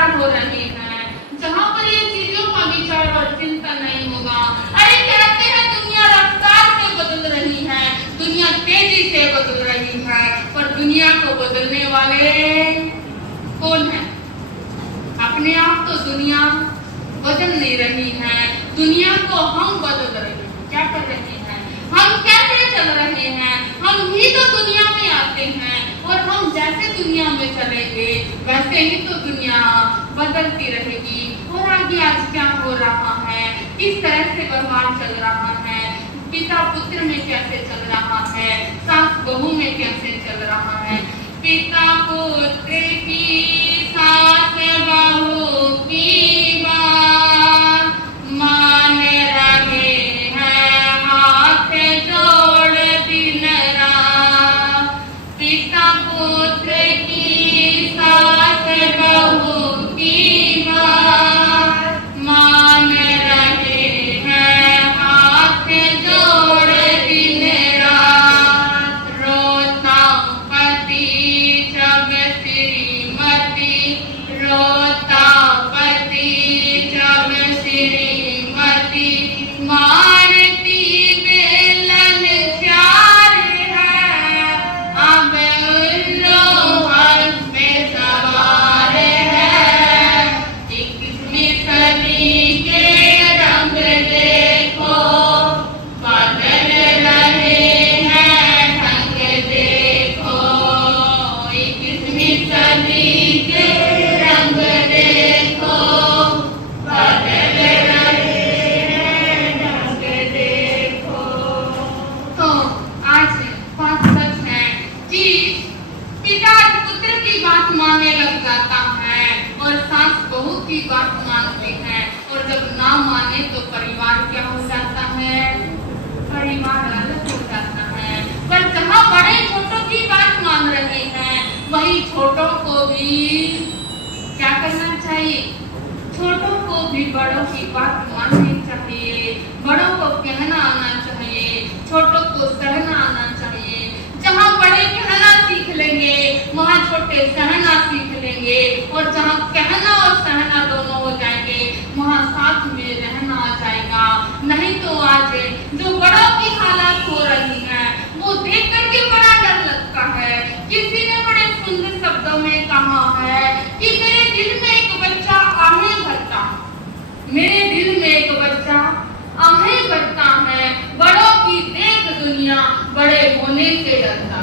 विचार हो रहे हैं, जहाँ पर ये चीजों का विचार और चिंतन नहीं होगा। अरे कहते हैं दुनिया रफ्तार से बदल रही है, दुनिया तेजी से बदल रही है, पर दुनिया को बदलने वाले कौन है? अपने आप तो दुनिया बदल नहीं रही है, दुनिया को हम बदल रहे हैं। क्या कर रहे हैं? हम कैसे चल रहे हैं? हम ही तो दुनिया में आते हैं और हम जैसे दुनिया में चलेंगे वैसे ही तो दुनिया बदलती रहेगी। और आगे आज क्या हो रहा है, किस तरह से व्यवहार चल रहा है, पिता पुत्र में कैसे चल रहा है, सास बहू में कैसे चल रहा है, पिता पुत्र की सास बहू की बात मान रहे हैं हाथ जोड़ दिन रात। पिता पुत्र की सास बहू की बात मान रहे हैं हाथ जोड़ दिन रात। रोता पति जब श्रीमती, रोता पति जब श्रीमती, मारती बेलन चार है, अब उल्लू हंस पे सवार है। 21वीं सदी के रंग देखो, बदल रहे हैं ढंग देखो। 21वीं सदी के रंग देखो, बदल रहे हैं ढंग देखो। तो आज बात सच है कि पिता पुत्र की बात मानने लग जाता है और सास बहू की बात मानते हैं, और जब ना माने तो परिवार क्या हो जाता है? परिवार अलग हो जाता है। पर जहाँ बड़े छोटों की बात मान रहे हैं वही छोटों को भी क्या करना चाहिए? छोटों को भी बड़ों की बात माननी चाहिए, बड़ों को कहना आना चाहिए, छोटों को सहना आना चाहिए। जहाँ बड़े कहना सीख लेंगे वहाँ छोटे सहना सीख लेंगे, और जहाँ कहना और सहना दोनों हो जाएंगे वहाँ साथ में रहना आ जाएगा। नहीं तो आज जो बड़ों की हालत हो रही है वो देख करके बड़ा डर लगता है। किसी ने बड़े सुंदर शब्दों में कहा है कि मेरे दिल में एक बच्चा आहें भरता, मेरे दिल में एक बच्चा आहें भरता है। बड़ों की देख दुनिया बड़े होने से डरता,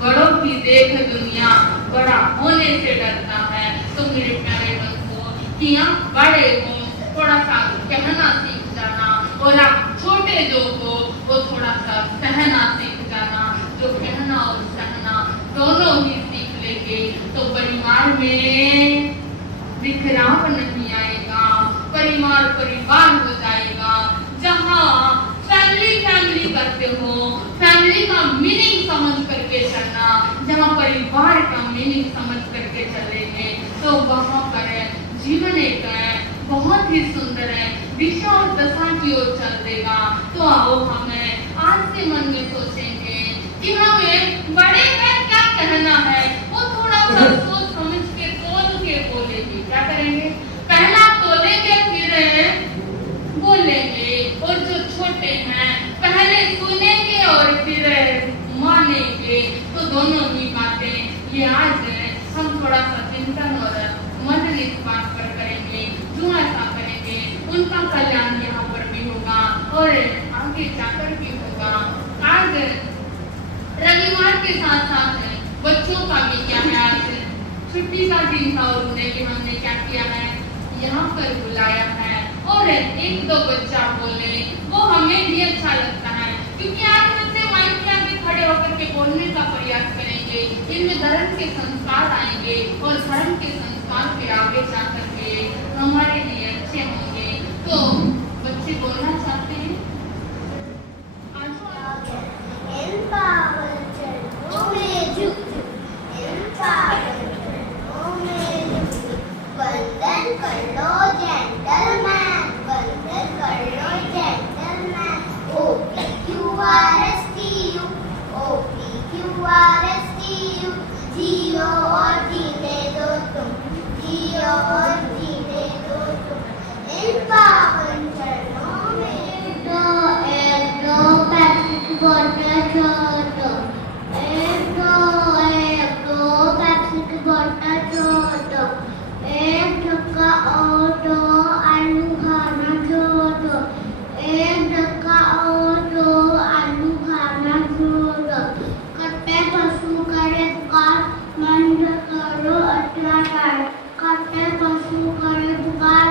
बड़ों की देख दुनिया बड़ा होने से डरता है। तो मेरे प्यारे बंधुओं, कि आप बड़े हो थोड़ा सा कहना सीख जाना, और आप छोटे जो हो वो थोड़ा सा सहना सीख जाना। जो कहना और सहना दोनों ही सीख लेंगे तो परिवार में बिखराव नहीं आएगा, परिवार परिवार हो जाएगा। जहाँ फैमिली फैमिली करते हो, फैमिली का मीनिंग समझ करके चलना, जहाँ परिवार का मीनिंग समझ करके चलेंगे तो वहाँ पर जीवन एक बहुत ही सुंदर है दिशा और दशा की ओर चल देगा। तो आओ हमें आज से मन में सोचेंगे कि हमें बड़े का क्या कहना है, वो थोड़ा सा सोच समझ के तोल के बोलेंगे। क्या करेंगे? पहला तोलेंगे फिर बोलेंगे, और जो छोटे हैं पहले सुनेंगे और फिर मानेंगे। तो दोनों ही बातें ये आज हम थोड़ा सा चिंतन और मनन इस बात पर करेंगे, जो ऐसा करेंगे उनका कल्याण यहाँ पर भी होगा और आगे जाकर भी होगा। आज रविवार के साथ साथ बच्चों का भी क्या है, आज छुट्टी का दिन था और उन्हें भी हमने क्या किया है, यहाँ पर बुलाया है। और एक दो बच्चा बोले वो हमें भी अच्छा लगता है, क्योंकि आज बच्चे माइक के आगे खड़े होकर के बोलने का प्रयास करेंगे, इनमें धर्म के संस्कार आएंगे और धर्म के संस्कार के आगे जाकर के हमारे लिए अच्छे होंगे। तो बच्चे बोलना चाहते हैं? वंदन कर लो जेंटलमैन, वंदन कर लो जेंटलमैन। OPQRSTU, OPQRSTU, जियो और जीने दो तुम, जियो और जीने दो तुम इन पावन चरणों में। दो एक दो पेप्सी की बोतल छोड़ दो, एक दो पेप्सी की बोतल छोड़ दो, एक ढक्का और दो आलू खाना छोड़ दो, एक ढक्का और दो आलू खाना छोड़ दो। कट्टे पशु करे पुकार बंद करो अत्याचार, कट्टे पशु करे पुकार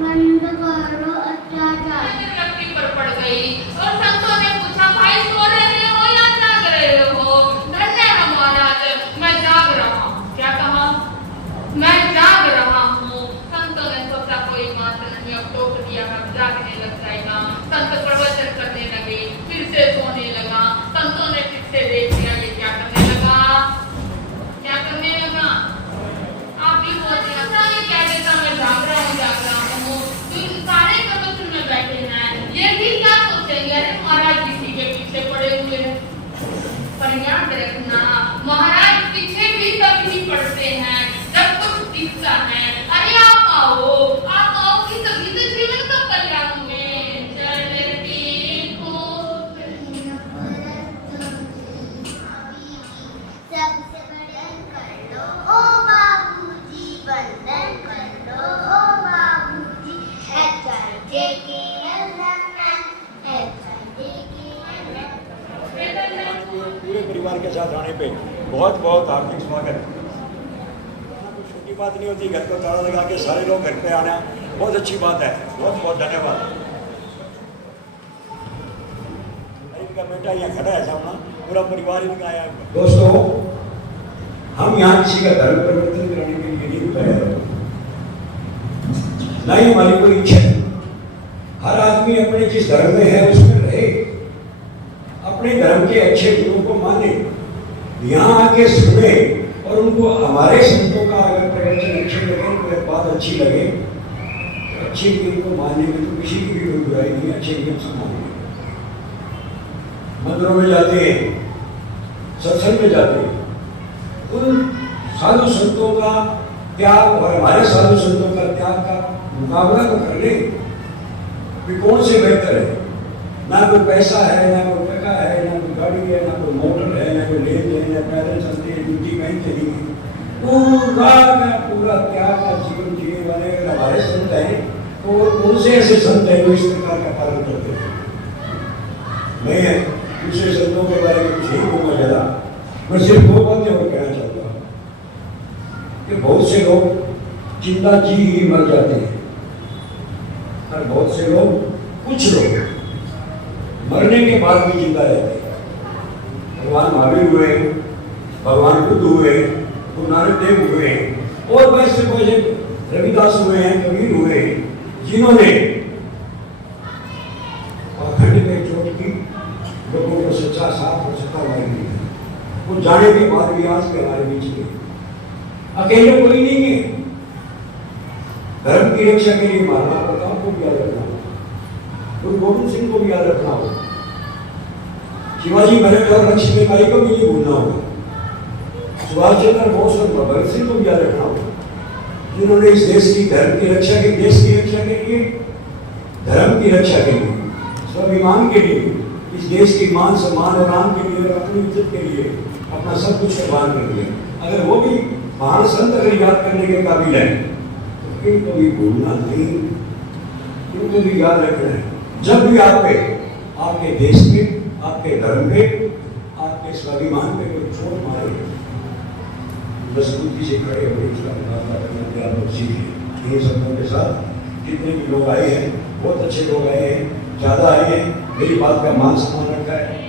बंद करो अत्याचार। रस्सी पर पड़ गई और संतों ने पूछा, भाई सो रहे हो या जाग रहे हो? धन्य है महाराज, मैं जाग रहा हूँ। क्या कहा? मैं जाग रहा हूँ। संतों ने सोचा कोई बात नहीं, अब टोक दिया, अब जागने लग जाएगा। संत प्रवचन करने लगे, फिर से सोने लगा। संतों ने फिर से देख लिया ये क्या करने लगा, क्या करने लगा। आप भी सोच रहे हैं ये क्या देता, मैं जाग रहा हूँ। तो सारे प्रवचन में बैठे हैं, ये भी क्या सोचेंगे, अरे महाराज किसी के पीछे पड़े हुए हैं। पर याद रखना, महाराज पीछे भी तभी पड़ते हैं जब कुछ दिखता है। अरे आप आओ कि तभी तो जीवन का कल्याण में चलती हो। सबसे बड़न कर लो ओ बाबूजी, वंदन कर लो ओ बाबूजी। पूरे परिवार के साथ आने पे बहुत बहुत हार्दिक स्वागत। कोई छोटी बात नहीं होती, घर को ताला लगा के सारे लोग घर पे आना बहुत अच्छी बात है। बहुत बहुत धन्यवाद। इनका बेटा यहाँ खड़ा है सामना, पूरा परिवार इनका आया। दोस्तों, हम यहाँ किसी का धर्म परिवर्तन कराने के लिए नहीं रुकाया, ना ही हमारी कोई इच्छा है। हर आदमी अपने जिस धर्म में है उसमें रहे, अपने धर्म के अच्छे गुणों को माने, यहाँ आके सुने और उनको हमारे संतों का अगर प्रवचन अच्छे लगे, कोई बात अच्छी लगे, तो अच्छे नियम को मानने में तो किसी की भी कोई बुराई नहीं, अच्छे नियम से मानेंगे। मंदिरों में जाते हैं, सत्संग में जाते हैं, उन साधु संतों का त्याग और हमारे साधु संतों का त्याग का मुकाबला तो कर ले कि कौन से बेहतर है। ना कोई पैसा है, ना कोई टका है, ना कोई गाड़ी है, ना कोई मोटर है, ना कोई लेन देन है, पैदल चलते हैं, जूती पहनते नहीं, पूरा का पूरा त्याग का जीवन जीने वाले अगर हमारे संत हैं तो उनसे ऐसे संत हैं जो इस प्रकार का पालन करते हैं। मैं दूसरे संतों के बारे में कुछ नहीं कहूँगा ज़्यादा, मैं सिर्फ दो बातें और कहना चाहूँगा कि बहुत से लोग जिंदा जी ही मर जाते हैं और बहुत से लोग, कुछ लोग मरने के बाद भी जिंदा रहते हैं। भगवान महावीर हुए, भगवान बुद्ध हुए, गुरु नानक देव हुए और वैसे वैसे रविदास हुए हैं, कबीर हुए, जिन्होंने पाखंड में चोट की, लोगों को सच्चा साथ और सच्चा मार्ग दिया। वो जाने के बाद भी आज के हमारे बीच में अकेले कोई नहीं है। धर्म की रक्षा के लिए महात्मा प्रताप को भी याद रखना होगा, गुरु गोविंद सिंह को भी याद रखना होगा, शिवाजी भरत और लक्ष्मीबाई को भी नहीं भूलना होगा, सुभाष चंद्र बोस और भगत सिंह को भी याद रखना होगा, जिन्होंने इस देश की धर्म की रक्षा के, देश की रक्षा के लिए, धर्म की रक्षा के लिए, स्वाभिमान के लिए, इस देश की मान सम्मान और नाम के लिए, अपनी इज्जत के लिए अपना सब कुछ कुर्बान कर दिया। अगर वो भी महान संत अगर याद करने के काबिल है तो इनको भी भूलना नहीं, इनको भी याद रखना है। जब भी आपके देश पे, आपके धर्म पे, आपके स्वाभिमान पे कोई चोट मारे, मजबूती से खड़े होकर उसका मुकाबला करना आप लोग सीखिए। इन सबों के साथ जितने भी लोग आए हैं, बहुत अच्छे लोग आए हैं, ज़्यादा आए हैं, मेरी बात का मान सम्मान रखा है।